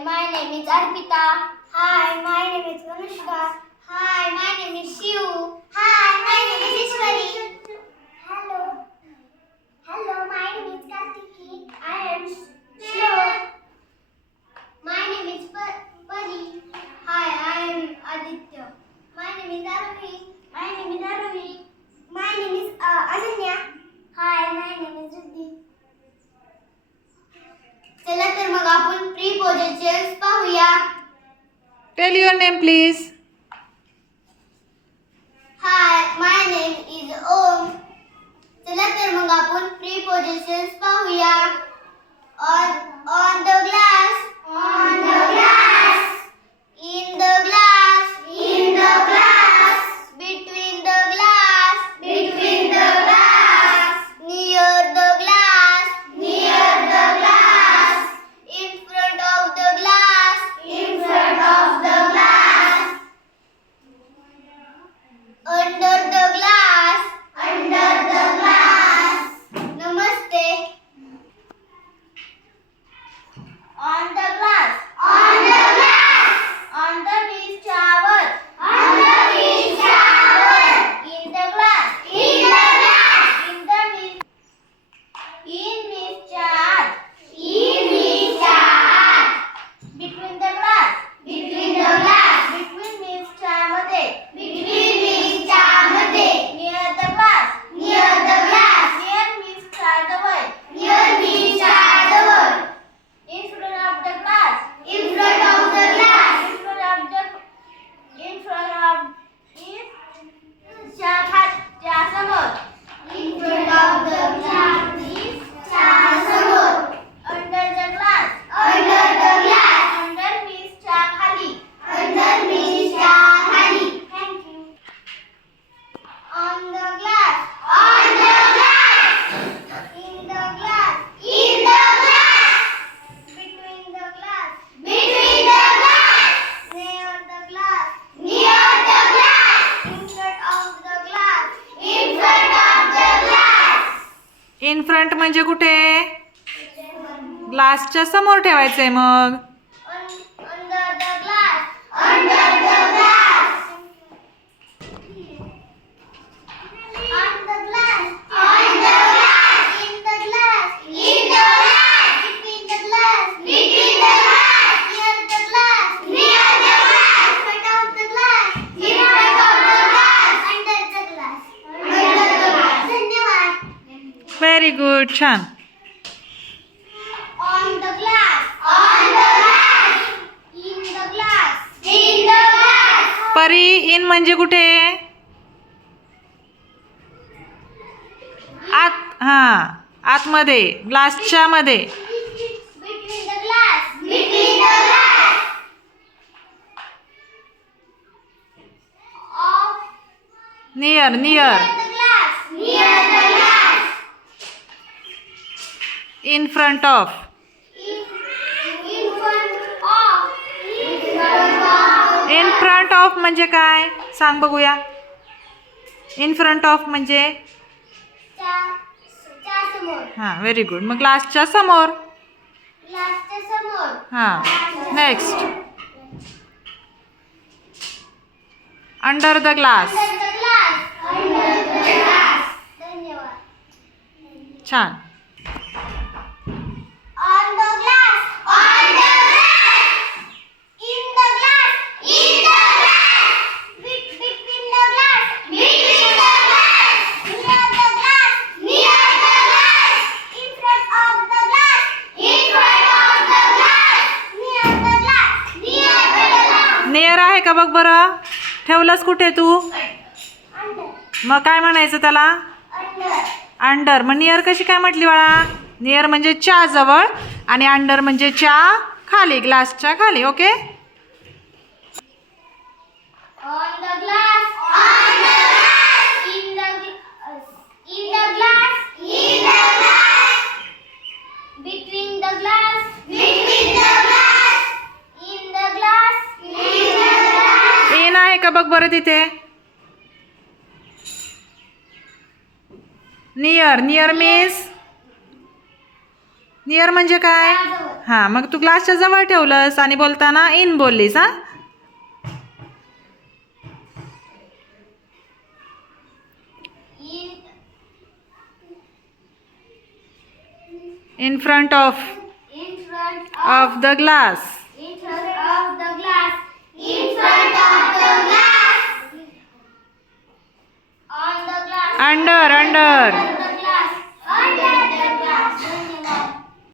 Hi, my name is Arpita. Hi, my name is Manushka. Hi, my name is Shiu. Hi, my name is Ishwari. Hello. Hello, my name is Kartiki. I am Shiu. My name is Pari. Hi, I am Aditya. My name is Aravi. My name is Aravi. My name is uh, Ananya. Hi, my name is Riddhi. चला तर मग आपण questions, Pahuya. Tell your name, please. Hi, my name is Om. Selector Mangapun, three positions, Pahuya. On, on the glass. In front म्हणजे कुठे? ग्लासच्या समोर ठेवायचंय मग. Very good छान परी इन म्हणजे कुठे? आत हां आतमध्ये ग्लासच्या मध्ये. Near near in front of in front of म्हणजे काय? सांग बघूया. इन फ्रंट ऑफ म्हणजे? हां व्हेरी गुड मग ग्लासच्या समोर? हां नेक्स्ट अंडर द ग्लास छान. नेअर आहे का बघ बरं? ठेवलंस कुठे तू? मग काय म्हणायचं त्याला? अंडर मग नियर कशी काय म्हटली बाळा? नियर म्हणजे च्या जवळ आणि अंडर म्हणजे च्या खाली ग्लासच्या खाली ओके का बघ बरं तिथे? नियर नियर मीन्स नियर म्हणजे काय? हां मग तू ग्लासच्या जवळ ठेवलंस आणि बोलताना इन बोललीस हां? In front of of the glass